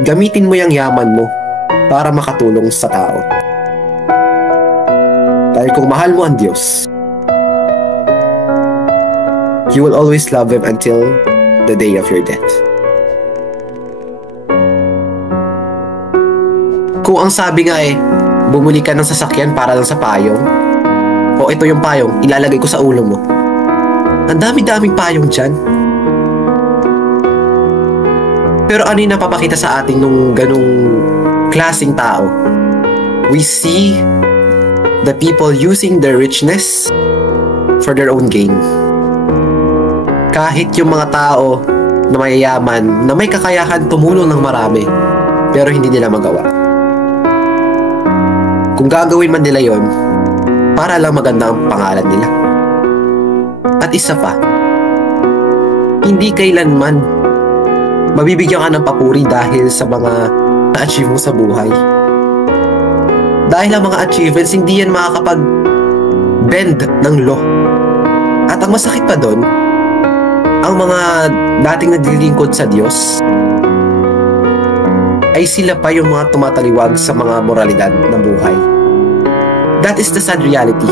Gamitin mo yung yaman mo para makatulong sa tao. Dahil kung mahal mo ang Diyos, you will always love Him until the day of your death. Kung ang sabi nga bumuli ka ng sasakyan para lang sa payong, o ito yung payong, ilalagay ko sa ulo mo. Ang dami-daming payong dyan. Pero ano yung napapakita sa atin nung ganung klaseng tao? We see the people using their richness for their own gain. Kahit yung mga tao na mayayaman, na may kakayahan tumulong ng marami, pero hindi nila magawa. Kung gagawin man nila yon, para lang maganda ang pangalan nila. At isa pa, hindi kailanman mabibigyan ka ng papuri dahil sa mga na-achieve mo sa buhay. Dahil ang mga achievements, hindi yan makakapag-bend ng law. At ang masakit pa doon, ang mga dating naglilingkod sa Diyos ay sila pa yung mga tumataliwag sa mga moralidad ng buhay. That is the sad reality.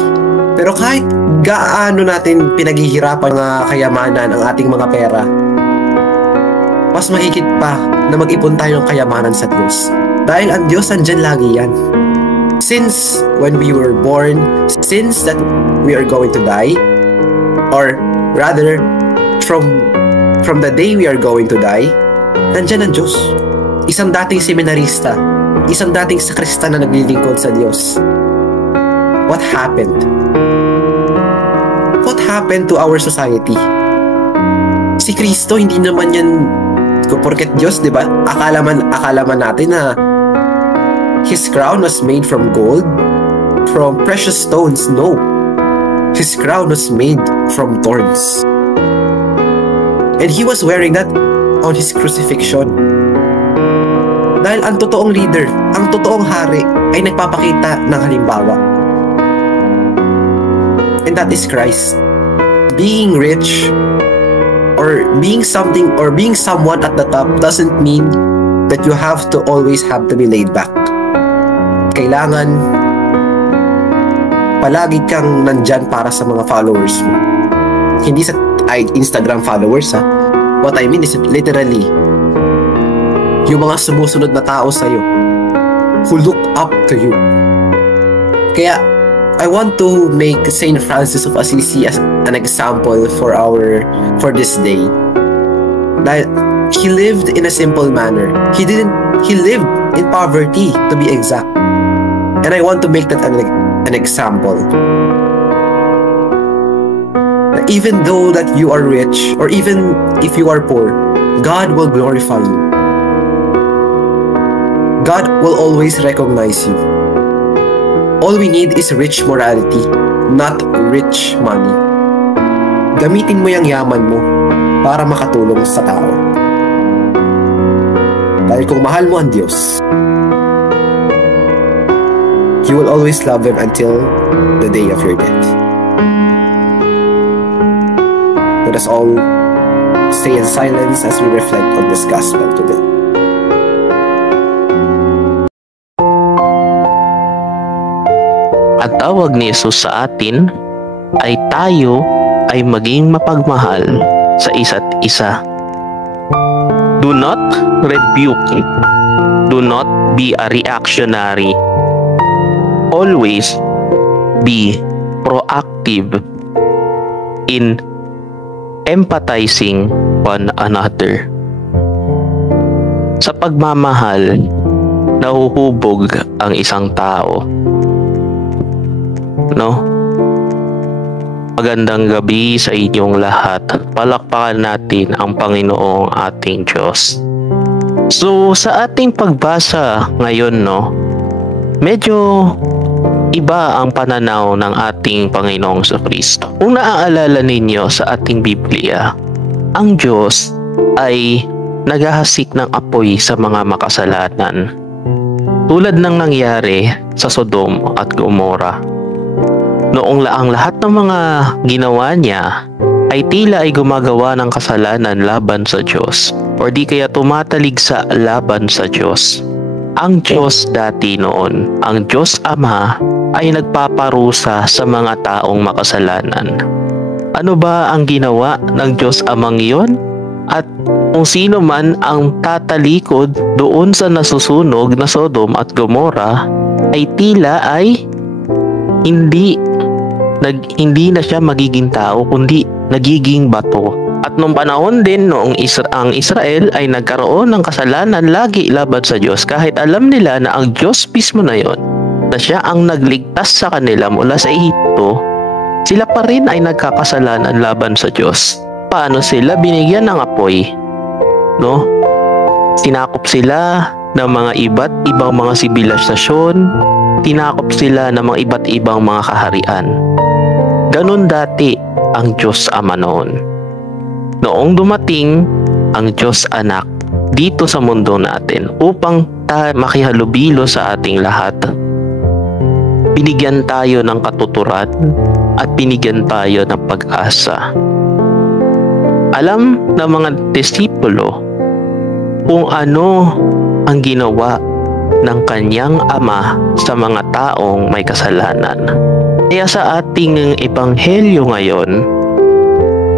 Pero kahit gaano natin pinaghihirapan ng kayamanan ang ating mga pera, mas mahigit pa na mag-ipon tayo ng kayamanan sa Diyos. Dahil ang Diyos andyan lagi yan. Since when we were born, since that we are going to die, or rather, from the day we are going to die, nandyan ang Diyos. Isang dating seminarista, isang dating sakrista na naglilingkod sa Diyos. What happened? What happened to our society? Si Kristo, hindi naman yan porket Diyos, di ba? Akala man natin na His crown was made from gold, from precious stones. No. His crown was made from thorns. And He was wearing that on His crucifixion. Dahil ang totoong leader, ang totoong hari, ay nagpapakita ng halimbawa. And that is Christ. Being rich, or being something, or being someone at the top doesn't mean that you have to always have to be laid back. Kailangan palagi kang nandyan para sa mga followers mo. Hindi sa Instagram followers, ha. What I mean is literally yung mga sumusunod na tao sa'yo who look up to you. Kaya I want to make Saint Francis of Assisi as an example for this day. That he lived in a simple manner. He lived in poverty, to be exact. And I want to make that an example. Even though that you are rich, or even if you are poor, God will glorify you. God will always recognize you. All we need is rich morality, not rich money. Gamitin mo yung yaman mo para makatulong sa tao. Dahil kung mahal mo ang Diyos, you will always love Him until the day of your death. Let us all stay in silence as we reflect on this gospel today. Ang tawag ni Jesus sa atin ay tayo ay maging mapagmahal sa isa't isa. Do not rebuke. Do not be a reactionary. Always be proactive in empathizing one another. Sa pagmamahal, nahuhubog ang isang tao. No? Magandang gabi sa inyong lahat. Palakpakan natin ang Panginoong ating Diyos. So, sa ating pagbasa ngayon, no, medyo iba ang pananaw ng ating Panginoong Kristo. Kung naaalala ninyo sa ating Biblia, ang Diyos ay naghahasik ng apoy sa mga makasalanan. Tulad ng nangyari sa Sodom at Gomora. Noong ang lahat ng mga ginawa niya ay tila ay gumagawa ng kasalanan laban sa Diyos o di kaya tumataligsa laban sa Diyos. Ang Diyos dati noon, ang Diyos Ama ay nagpaparusa sa mga taong makasalanan. Ano ba ang ginawa ng Diyos Amang iyon? At kung sino man ang tatalikod doon sa nasusunog na Sodom at Gomora ay tila ay hindi na siya magiging tao kundi nagiging bato. At nung panahon din noong ang Israel ay nagkaroon ng kasalanan lagi laban sa Diyos kahit alam nila na ang Diyos mismo na yon, na siya ang nagligtas sa kanila mula sa Ehipto, sila pa rin ay nagkakasalanan laban sa Diyos. Paano sila? Binigyan ng apoy, no? Tinakop sila ng mga iba't ibang mga sibilisasyon, tinakop sila ng mga iba't ibang mga kaharian. Ganon dati ang Diyos Ama noon. Noong dumating ang Diyos Anak dito sa mundo natin upang makihalubilo sa ating lahat, binigyan tayo ng katuturan at binigyan tayo ng pag-asa. Alam ng mga disipulo kung ano ang ginawa ng kanyang Ama sa mga taong may kasalanan. Kaya sa ating ebanghelyo ngayon,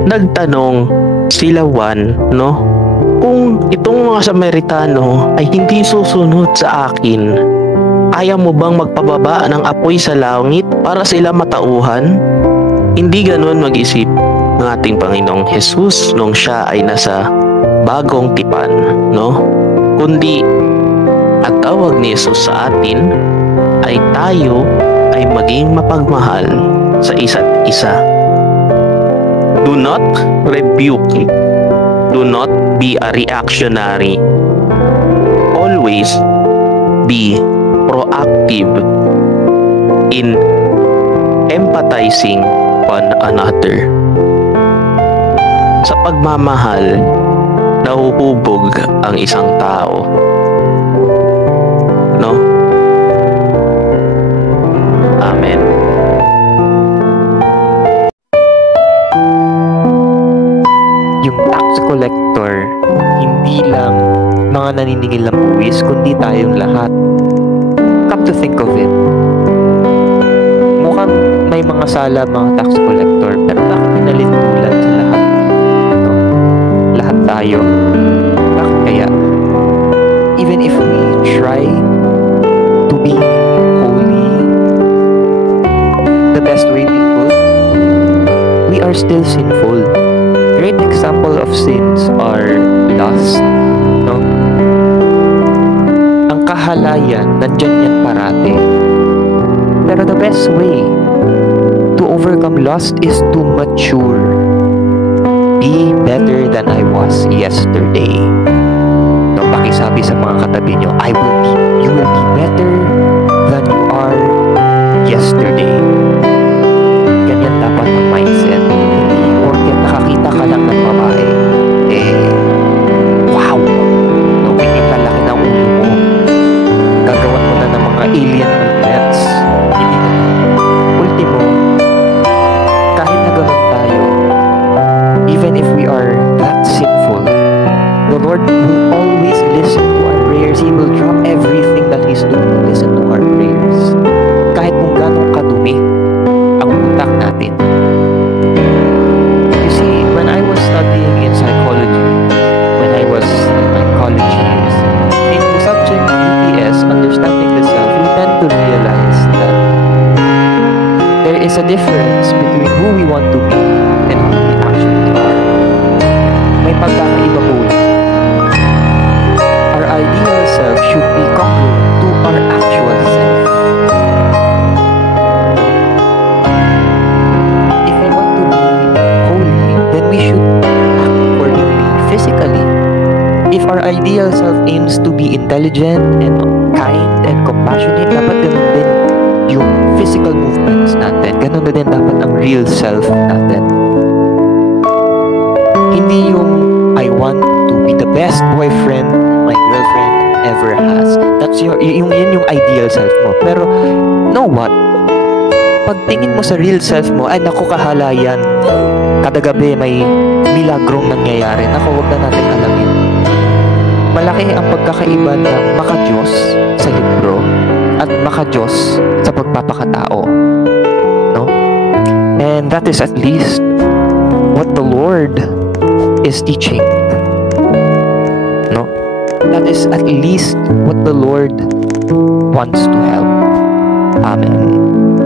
nagtanong sila Juan, no? Kung itong mga Samaritano ay hindi susunod sa akin, kaya mo bang magpababa ng apoy sa langit para sila matauhan? Hindi ganoon mag-isip ng ating Panginoong Jesus nung siya ay nasa bagong tipan, no? Kundi ang tawag ni Jesus sa atin ay tayo ay maging mapagmahal sa isa't isa. Do not rebuke. Do not be a reactionary. Always be proactive in empathizing one another. Sa pagmamahal, nahuhubog ang isang tao. No? Amen. Yung tax collector, hindi lang mga naniningil ng buwis, kundi tayong lahat. Come to think of it, mukhang may mga sala mga tax collector, pero bakit pinalintulan sa lahat? No? Lahat tayo. Bakit kaya? Even if we try to be holy the best way we could, we are still sinful. Great example of sins are lust, no? Ang kahalayan, nandyan yan parate. Pero the best way to overcome lust is to mature. Be better than I was yesterday. No, pakisabi sa mga katabi nyo, you will be better than you are yesterday. Ganyan dapat ang mindset. Hindi porket nakakita ka lang ng babae, wow! No, biglang lalaki ng ulo mo. Gagawan mo na ng mga alien movements. Hindi na. Ultimo, kahit na ganun tayo, even if we are that sinful, the Lord will always listen to our prayers. He will drop everything that He's doing to listen to our prayers. Kahit kung ganong kadumi ang utak natin. You see, when I was studying in psychology, when I was in my college years, in the subject EPS, Understanding the Self, we tend to realize that there is a difference between who we want to be and who we actually are. May pagkakaiba po yun. Our ideal self should be congruent to our actual self. If we want to be holy, then we should act accordingly physically. If our ideal self aims to be intelligent and kind and compassionate, dapat ganun din yung physical movements natin. Ganun na din dapat ang real self natin. Hindi yung I want to be the best boyfriend my girlfriend ever has. That's yun yung ideal self mo. Pero, know what? Pagtingin mo sa real self mo, ay naku, kahalayan. Kada gabi may milagrong nangyayari na huwag na natin alamin. Malaki ang pagkakaiba ng maka-Diyos sa libro at maka-Diyos sa pagpapakatao. No? And that is at least what the Lord is teaching. No? That is at least what the Lord wants to help. Amen.